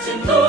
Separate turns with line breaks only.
to know.